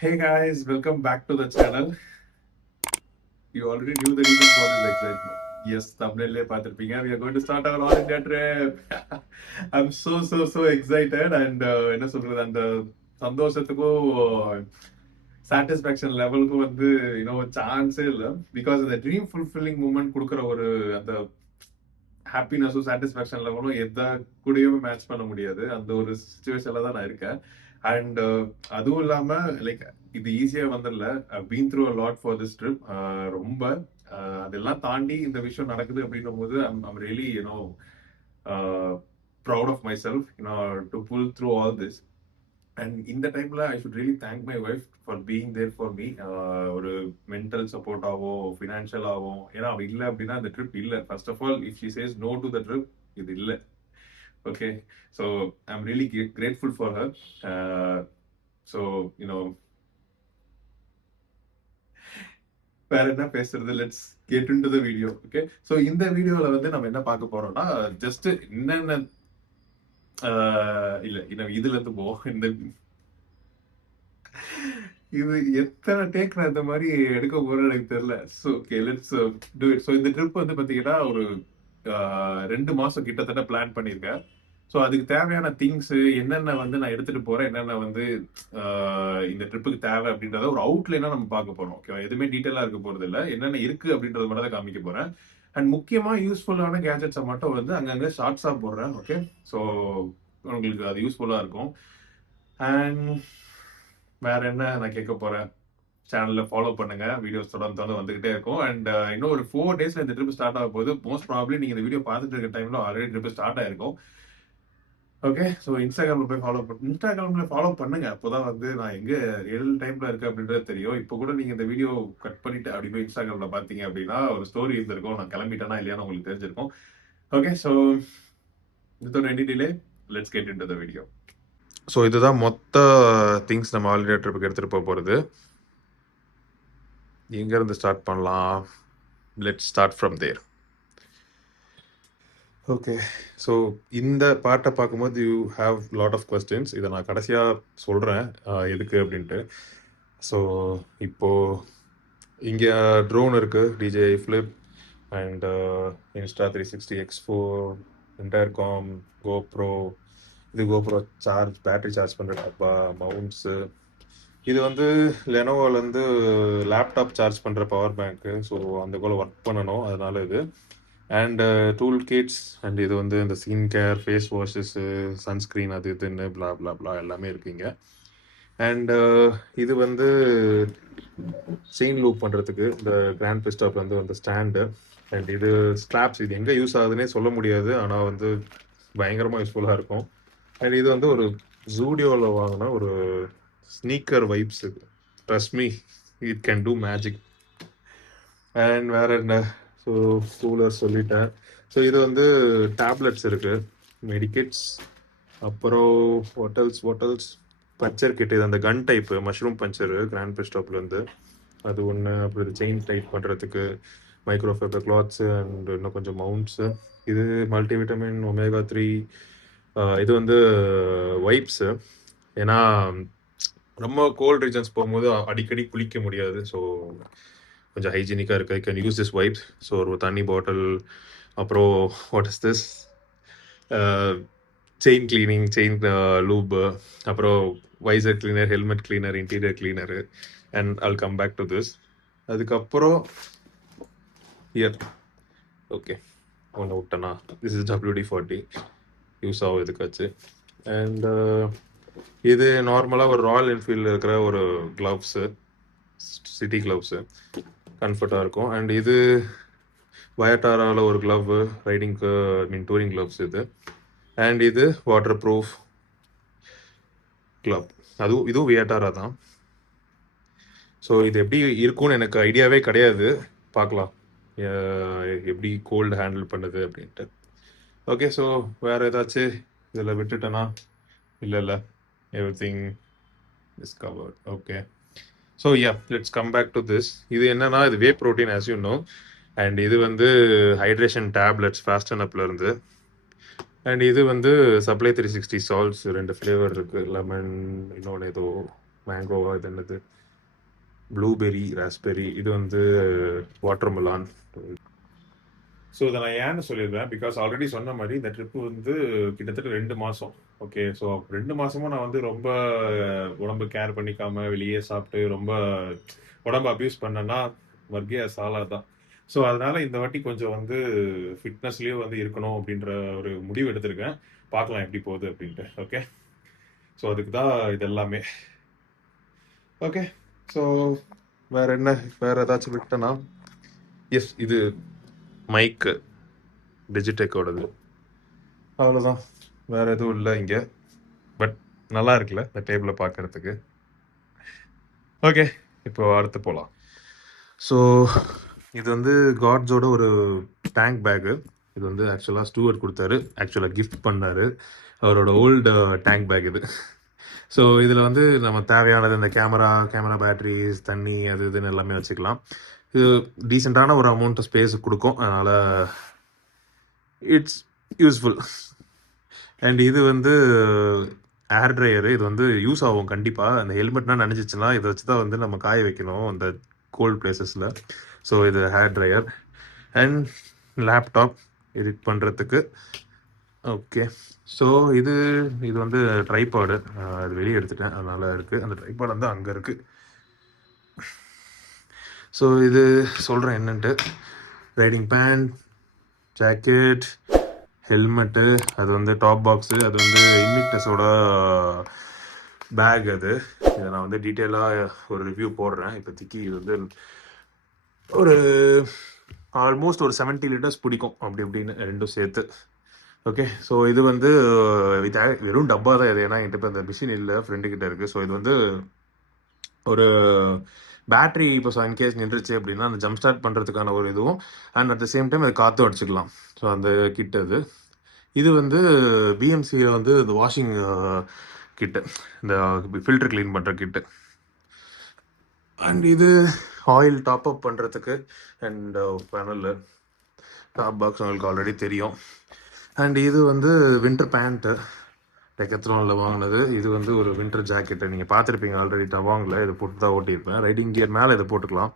Hey guys, welcome back to the channel. You already knew the reason for this excitement. Yes, thumbnail பார்த்திருப்பீங்க. We are going to start our all India trip. I'm so excited and என்ன சொல்றது அந்த சந்தோஷத்துக்கும் satisfaction லெவலுக்கும் வந்து சான்ஸே இல்லை because அந்த dream fulfilling moment கொடுக்குற ஒரு அந்த ஹாப்பினஸும் சாட்டிஸ்ஃபேக்ஷன் லெவலும் எதா கூடயுமே மேட்ச் பண்ண முடியாது. அந்த ஒரு சுச்சுவேஷன்ல தான் நான் இருக்கேன். அண்ட் அதுவும் இல்லாம லைக் இது ஈஸியா வந்துடல. Been through a lot for this trip. ரொம்ப அதெல்லாம் தாண்டி இந்த விஷயம் நடக்குது அப்படின்னும் போது I'm really proud of myself to pull through all this. And இந்த டைம்ல I should really thank my wife for being there for me. ஒரு மென்டல் சப்போர்ட்டாகவும் ஃபினான்ஷியலாகவும், ஏன்னா அவ இல்லை அப்படின்னா அந்த ட்ரிப் இல்லை. First of all if she says no to the trip, இது இல்லை. Okay, so I am really grateful for her. So வேற என்ன பேசுறது, let's get into the video. Okay, so இந்த வீடியோல வந்து நம்ம என்ன பார்க்க போறோம்னா ஜஸ்ட் என்னென்ன இல்ல இதுல இருந்து இந்த இது எத்தனை டேக் நான் இந்த மாதிரி எடுக்க போறேன்னு எனக்கு தெரியல. So okay, let's do it. So இந்த ட்ரிப் வந்து பாத்தீங்கன்னா ஒரு 2 மாசம் கிட்டத்தட்ட பிளான் பண்ணியிருக்கேன். ஸோ அதுக்கு தேவையான திங்ஸ் என்னென்ன வந்து நான் எடுத்துட்டு போறேன், என்னென்ன வந்து இந்த ட்ரிப்புக்கு தேவை அப்படின்றத ஒரு அவுட்லைனா நம்ம பார்க்க போறோம். ஓகேவா, எதுவுமே டீட்டெயிலா இருக்க போறது இல்லை, என்னென்ன இருக்கு அப்படின்றத மட்டும் தான் காமிக்க போறேன். அண்ட் முக்கியமா யூஸ்ஃபுல்லான கேஜெட்ஸை மட்டும் வந்து அங்கங்க ஷார்ட்ஸா போடுறேன். ஓகே, ஸோ உங்களுக்கு அது யூஸ்ஃபுல்லா இருக்கும். அண்ட் வேற என்ன நான் கேட்க போறேன், சேனல்ல ஃபாலோ பண்ணுங்க, வீடியோஸ் தொடர்ந்து வந்துகிட்டே இருக்கும். அண்ட் இன்னும் ஒரு 4 டேஸ்ல இந்த ட்ரிப் ஸ்டார்ட் ஆக போகுது. மோஸ்ட் ப்ராபப்லி நீங்க இந்த வீடியோ பார்த்துட்டு இருக்க டைம்ல ஆல்ரெடி ட்ரிப் ஸ்டார்ட் ஆயிருக்கும். ஓகே, ஸோ இன்ஸ்டாகிராம்ல ஃபாலோ பண்ணுங்க. அப்போதான் வந்து நான் எங்க ரியல் டைம்ல இருக்கேன் அப்படின்றது தெரியும். இப்போ கூட நீங்க இந்த வீடியோ கட் பண்ணிட்டு அப்படி போய் இன்ஸ்டாகிராம்ல பாத்தீங்க அப்படின்னா ஒரு ஸ்டோரி இருந்திருக்கும், நான் கிளம்பிட்டேனா இல்லையான்னு உங்களுக்கு தெரிஞ்சிருக்கும். Okay, so without any delay let's get into the video. So இதுதான் மொத்த திங்ஸ் நம்ம ஆல்ரெடி ட்ரிப்புக்கு எடுத்துட்டு போகிறது. எங்க இருந்து ஸ்டார்ட் பண்ணலாம்? Let's start from there. Okay, so இந்த பாட்டை பார்க்கும்போது you have lot of questions. இதை நான் கடைசியாக சொல்கிறேன் எதுக்கு அப்படின்ட்டு. ஸோ இப்போது இங்கே ட்ரோன் இருக்குது, DJ flip and Insta 360 X4, intercom, GoPro. இது கோப்ரோ சார்ஜ், பேட்டரி சார்ஜ் பண்ணுற டப்பா, மவுண்ட்ஸு. இது வந்து லெனோவோலேருந்து லேப்டாப் சார்ஜ் பண்ணுற பவர் பேங்க்கு. ஸோ அந்த போல் ஒர்க் பண்ணணும், அதனால இது. And tool kids. அண்ட் இது வந்து இந்த ஸ்கின் கேர், ஃபேஸ் வாஷஸ்ஸு, சன்ஸ்க்ரீன், அது இதுன்னு பிளா பிளா பிளா எல்லாமே இருக்குங்க. அண்ட் இது வந்து செயின் லூப் பண்ணுறதுக்கு இந்த கிராண்ட் பிஸ்டாப் வந்து அந்த ஸ்டாண்டு. அண்ட் இது ஸ்ட்ராப்ஸ். இது எங்கே யூஸ் ஆகுதுன்னே சொல்ல முடியாது, ஆனால் வந்து பயங்கரமாக யூஸ்ஃபுல்லாக இருக்கும். அண்ட் இது வந்து ஒரு ஜூடியோவில் வாங்கின ஒரு ஸ்னீக்கர் வைப்ஸ். இது trust me, it can do magic. And வேற என்ன, ஸோ கூலர் சொல்லிட்டேன். ஸோ இது வந்து டேப்லெட்ஸ் இருக்குது, மெடிக்கெட்ஸ். அப்புறம் ஹோட்டல்ஸ் பஞ்சர் கிட். இது அந்த gun type mushroom puncture grand பிஸ்டாப்லேருந்து, அது ஒன்று. அப்புறம் இது செயின் டைட் பண்ணுறதுக்கு மைக்ரோஃபைபர் கிளாத்ஸு அண்ட் இன்னும் கொஞ்சம் மவுண்ட்ஸு. இது மல்டிவிட்டமின், ஒமேகா 3. இது வந்து வைப்ஸு. ஏன்னா ரொம்ப கோல்ட் ரீஜன்ஸ் போகும்போது அடிக்கடி குளிக்க முடியாது, ஸோ கொஞ்சம் ஹைஜீனிக்காக இருக்குது. I can use this wipes. So ஒரு தண்ணி பாட்டில். அப்புறம் what is this, chain cleaning, chain lube. அப்புறம் visor cleaner, helmet cleaner, interior cleaner. And I'll come back to this. அதுக்கப்புறம் இயர். ஓகே, ஒன்று விட்டேனா, திஸ் இஸ் WD-40, யூஸ் ஆகும் இதுக்காச்சு. And இது நார்மலாக ஒரு ராயல் என்ஃபீல்டில் இருக்கிற ஒரு க்ளவ்ஸு, சிட்டி க்ளவ்ஸு, கம்ஃபர்ட்டாக இருக்கும். அண்ட் இது வயட்டாராவில் ஒரு க்ளவ், ரைடிங்க்கு, டூரிங் க்ளவ்ஸ் இது. அண்ட் இது வாட்டர் ப்ரூஃப் க்ளவ், இதுவும் வியட்டாரா தான். ஸோ இது எப்படி இருக்கும்னு எனக்கு ஐடியாவே கிடையாது, பார்க்கலாம் எப்படி கோல்டு ஹேண்டில் பண்ணுது அப்படின்ட்டு. ஓகே, ஸோ வேறு ஏதாச்சும் இதில் விட்டுட்டேனா? இல்லை, everything is covered. Okay, so let's come back to this. இது என்னன்னா, இது whey protein as you know. And இது வந்து ஹைட்ரேஷன் டேப்லெட்ஸ் ஃபாஸ்டன் அப்லேருந்து. அண்ட் இது வந்து சப்ளை 360 சால்ட்ஸ், 2 ஃப்ளேவர் இருக்குது, லெமன், இன்னொன்று ஏதோ மேங்கோவா இது என்னது, ப்ளூபெர்ரி, ராஸ்பெர்ரி, இது வந்து வாட்டர்மெலான். ஸோ இதை நான் ஏன்னு சொல்லிடுறேன், பிகாஸ் ஆல்ரெடி சொன்ன மாதிரி இந்த ட்ரிப்பு வந்து கிட்டத்தட்ட 2 மாதம். ஓகே, ஸோ 2 மாதமும் நான் வந்து ரொம்ப உடம்பு கேர் பண்ணிக்காம வெளியே சாப்பிட்டு ரொம்ப உடம்பு அப்யூஸ் பண்ணேன்னா வர்க்கீய சாலா தான். ஸோ அதனால இந்த வாட்டி கொஞ்சம் வந்து ஃபிட்னஸ்லேயே வந்து இருக்கணும் அப்படின்ற ஒரு முடிவு எடுத்திருக்கேன். பார்க்கலாம் எப்படி போகுது அப்படின்ட்டு. ஓகே, ஸோ அதுக்கு தான் இது எல்லாமே. ஓகே, ஸோ வேற என்ன, வேற ஏதாச்சும் விட்டனா? எஸ், இது மைக்கு டிஜிடெக்கோடது. அவ்வளோதான், வேற எதுவும் இல்லை இங்கே. பட் நல்லா இருக்குல்ல இந்த டேபிளை பார்க்கறதுக்கு. ஓகே, இப்போ அடுத்து போகலாம். ஸோ இது வந்து காட்ஸோட ஒரு டேங்க் பேக்கு. இது வந்து ஆக்சுவலாக ஸ்டூவர்ட் கொடுத்தாரு, ஆக்சுவலாக கிஃப்ட் பண்ணாரு. அவரோட ஓல்டு டேங்க் பேக் இது. ஸோ இதில் வந்து நம்ம தேவையானது இந்த கேமரா பேட்டரிஸ், தண்ணி, அது இதுன்னு எல்லாமே வச்சுக்கலாம். இது டீசெண்டான ஒரு அமௌண்ட் ஸ்பேஸ் கொடுக்கும், அதனால் இட்ஸ் யூஸ்ஃபுல். அண்ட் இது வந்து ஏர் ட்ரையரு. இது வந்து யூஸ் ஆகும் கண்டிப்பாக. அந்த ஹெல்மெட்லாம் நினைச்சிச்சுன்னா இதை வச்சு தான் வந்து நம்ம காய வைக்கணும் அந்த கோல்ட் பிளேசஸில். ஸோ இது hair dryer and laptop edit பண்ணுறதுக்கு. ஓகே, ஸோ இது வந்து ட்ரைபாடு. அது வெளியே எடுத்துட்டேன், அதனால் இருக்குது. அந்த ட்ரைபாடு வந்து அங்கே இருக்குது. ஸோ இது சொல்கிறேன் என்னன்ட்டு. ரைடிங் பேண்ட், ஜாக்கெட், ஹெல்மெட்டு, அது வந்து டாப் பாக்ஸு, அது வந்து இன்விக்டஸோட பேக். அது இதை நான் வந்து டீட்டெயிலாக ஒரு ரிவ்யூ போடுறேன். இப்போதைக்கு இது வந்து ஒரு ஆல்மோஸ்ட் ஒரு 70 லிட்டர்ஸ் பிடிக்கும் அப்படி இப்படின்னு ரெண்டும் சேர்த்து. ஓகே, ஸோ இது வந்து இது வெறும் டப்பா தான் இது. ஏன்னா என்கிட்ட இப்போ அந்த மிஷின் இல்லை, ஃப்ரெண்டுக்கிட்ட இருக்குது. ஸோ இது வந்து ஒரு பேட்ரி இப்போ இன்கேஸ் நின்றுச்சு அப்படின்னா அந்த ஜம்ப் ஸ்டார்ட் பண்ணுறதுக்கான ஒரு இதுவும், and at the same time அது காற்றும் அடிச்சுக்கலாம். ஸோ அந்த கிட் அது. இது வந்து பிஎம்சியில் வந்து இந்த வாஷிங் கிட்டு, இந்த ஃபில்டர் க்ளீன் பண்ணுற கிட்டு. அண்ட் இது ஆயில் டாப் அப் பண்ணுறதுக்கு. அண்ட் பேனல் டாப் பாக்ஸ் உங்களுக்கு ஆல்ரெடி தெரியும். அண்ட் இது வந்து வின்டர் பேண்ட்டு, டெக்கத்லானில் வாங்கினது. இது வந்து ஒரு வின்டர் ஜாக்கெட்டு, நீங்கள் பார்த்துருப்பீங்க ஆல்ரெடி டவாங்கில். இதை போட்டு தான் ஓட்டியிருப்பேன். ரைடிங் கியர் மேலே இதை போட்டுக்கலாம்.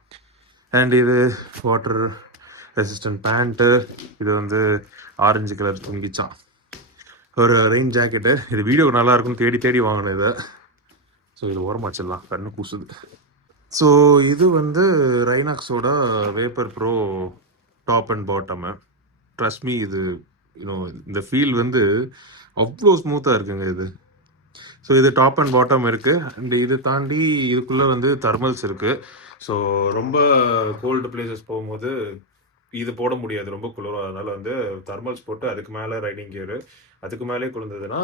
அண்ட் இது வாட்டர் ரெசிஸ்டன்ட் பேண்ட்டு. இது வந்து ஆரஞ்சு கலர் துங்கிச்சா ஒரு ரெயின் ஜாக்கெட்டு. இது வீடியோ நல்லா இருக்குன்னு தேடி தேடி வாங்கினது இதை. ஸோ இது ஓரமாக வச்சிடலாம், கண்ணு கூசுது. ஸோ இது வந்து ரைனாக்ஸோட vapour pro top and bottom. Trust me, இது இந்த ஃபீல் வந்து அவ்வளோ ஸ்மூத்தாக இருக்குங்க இது. ஸோ இது டாப் அண்ட் பாட்டம் இருக்குது. அண்ட் இது தாண்டி இதுக்குள்ளே வந்து தெர்மல்ஸ் இருக்குது. ஸோ ரொம்ப கோல்டு பிளேசஸ் போகும்போது இது போட முடியாது, ரொம்ப குளிரும். அதனால் வந்து தெர்மல்ஸ் போட்டு அதுக்கு மேலே ரைடிங் கியரு, அதுக்கு மேலே குளிர்ந்ததுன்னா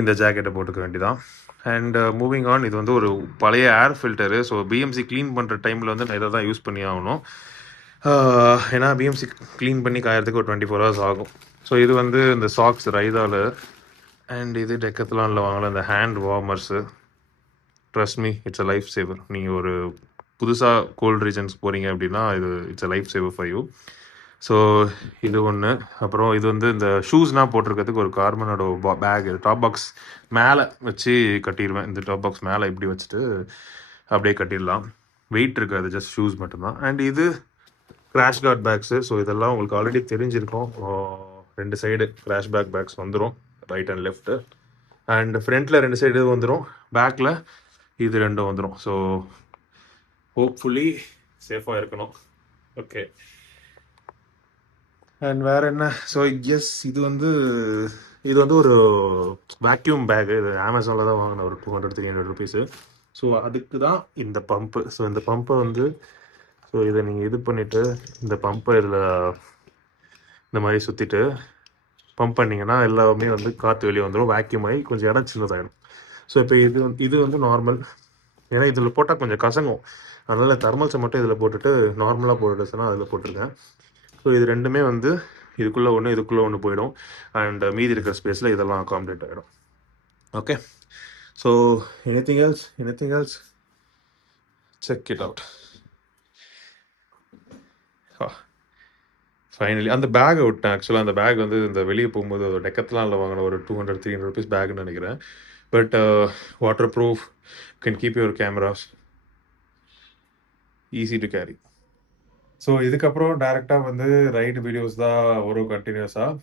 இந்த ஜாக்கெட்டை போட்டுக்க வேண்டியதான். அண்ட் மூவிங் ஆன், இது வந்து ஒரு பழைய ஏர் ஃபில்டரு. ஸோ பிஎம்சி க்ளீன் பண்ணுற டைமில் வந்து நான் இதை தான் யூஸ் பண்ணி ஆகணும். ஏன்னா பிஎம்சி க்ளீன் பண்ணி காயறதுக்கு ஒரு 24 hours ஆகும். ஸோ இது வந்து இந்த சாக்ஸ் ரைதால். அண்ட் இது டெக்கத்லானில் வாங்கல இந்த hand warmers. Trust me, it's a life saver. நீங்கள் ஒரு புதுசாக கோல்ட் ரீஜன்ஸ் போகிறீங்க அப்படின்னா இது it's a life saver for you. So இது ஒன்று. அப்புறம் இது வந்து இந்த ஷூஸ்னால் போட்டிருக்கிறதுக்கு ஒரு கார்பனோட பேக். டாப் பாக்ஸ் மேலே வச்சு கட்டிடுவேன். இந்த டாப் பாக்ஸ் மேலே இப்படி வச்சுட்டு அப்படியே கட்டிடலாம். வெயிட் இருக்காது, ஜஸ்ட் ஷூஸ் மட்டும்தான். அண்ட் இது கிராஷ் கார்ட் பேக்ஸு. ஸோ இதெல்லாம் உங்களுக்கு ஆல்ரெடி தெரிஞ்சிருக்கும். 2 சைடு கிராஷ் பேக்ஸ் வந்துடும், ரைட் அண்ட் லெஃப்ட்டு. அண்ட் ஃப்ரண்ட்டில் 2 சைடு வந்துடும், பேக்கில் இது 2 வந்துடும். ஸோ ஹோப்ஃபுல்லி சேஃபாக இருக்கணும். ஓகே, அண்ட் வேறு என்ன? ஸோ எஸ், இது வந்து ஒரு வேக்யூம் பேக்கு. இது அமேசானில் தான் வாங்கினேன், ஒரு 200-300 ருபீஸு. ஸோ அதுக்கு தான் இந்த பம்பு. ஸோ இந்த பம்பை வந்து இதை நீங்கள் இது பண்ணிவிட்டு இந்த பம்பை இதில் இந்த மாதிரி சுற்றிட்டு பம்ப் பண்ணிங்கன்னா எல்லாமே வந்து காற்று வெளியே வந்துடும், வேக்யூம் ஆகி கொஞ்சம் இடம் சின்னதாகிடும். ஸோ இப்போ இது வந்து நார்மல். ஏன்னா இதில் போட்டால் கொஞ்சம் கசங்கும், அதனால் தெர்மல்ஸை மட்டும் இதில் போட்டுட்டு நார்மலாக போட்டுட்டுனா அதில் போட்டிருக்கேன். ஸோ இது ரெண்டுமே வந்து இதுக்குள்ளே ஒன்று போயிடும். அண்ட் மீதி இருக்கிற ஸ்பேஸில் இதெல்லாம் அகாமடேட் ஆகிடும். Okay, so anything else check it out. Finally அந்த பேக்கை விட்டேன். ஆக்சுவலாக அந்த பேக் வந்து இந்த வெளியே போகும்போது டெக்கத்லானில் வாங்கின ஒரு 200-300 ருபீஸ் பேக்குன்னு நினைக்கிறேன். But water proof, can keep your cameras, easy to carry. So இதுக்கப்புறம் டேரெக்டாக வந்து ரைடு வீடியோஸ் தான் வரும் கண்டினியூஸாக.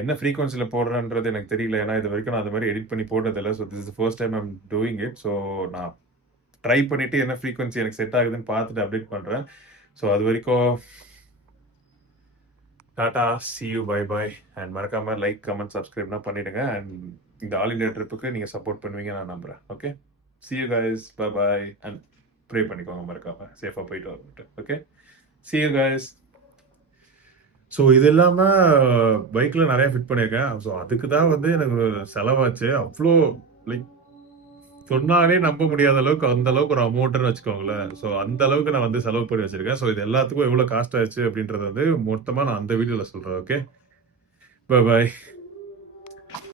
என்ன ஃப்ரீக்வன்சியில் போடுறேன்றது எனக்கு தெரியல, ஏன்னா இது வரைக்கும் நான் அது மாதிரி எடிட் பண்ணி போட்டதில்லை. So this is first time I'm doing it. So நான் ட்ரை பண்ணிவிட்டு என்ன ஃப்ரீக்வன்சி எனக்கு செட் ஆகுதுன்னு பார்த்துட்டு அப்டேட் பண்ணுறேன். ஸோ அது வரைக்கும் tata, see you, bye bye. And மறக்காமல் லைக், கமெண்ட், சப்ஸ்கிரைப்லாம் பண்ணிவிடுங்க. அண்ட் இந்த ஆல் இண்டியா ட்ரிப்புக்கு நீங்கள் சப்போர்ட் பண்ணுவீங்க நான் நம்புகிறேன். Okay, see you guys, bye bye. And pray பண்ணிக்கோங்க மறக்காமல், சேஃபாக போயிட்டு வரட்டு. Okay, see you guys. So இது இல்லாமல் பைக்கில் நிறையா ஃபிட் பண்ணியிருக்கேன். ஸோ அதுக்கு தான் வந்து எனக்கு செலவாச்சு அவ்வளோ. லைக் சொன்னாலே நம்ப முடியாத அளவுக்கு அந்த அளவுக்கு ஒரு அமௌண்ட்டுன்னு வச்சுக்கோங்களேன். ஸோ அந்த அளவுக்கு நான் வந்து செலவு பண்ணி வச்சிருக்கேன். ஸோ இது எல்லாத்துக்கும் எவ்வளோ காஸ்ட் ஆச்சு அப்படின்றது வந்து மொத்தமாக நான் அந்த வீடியோவில் சொல்கிறேன். Okay, bye bye.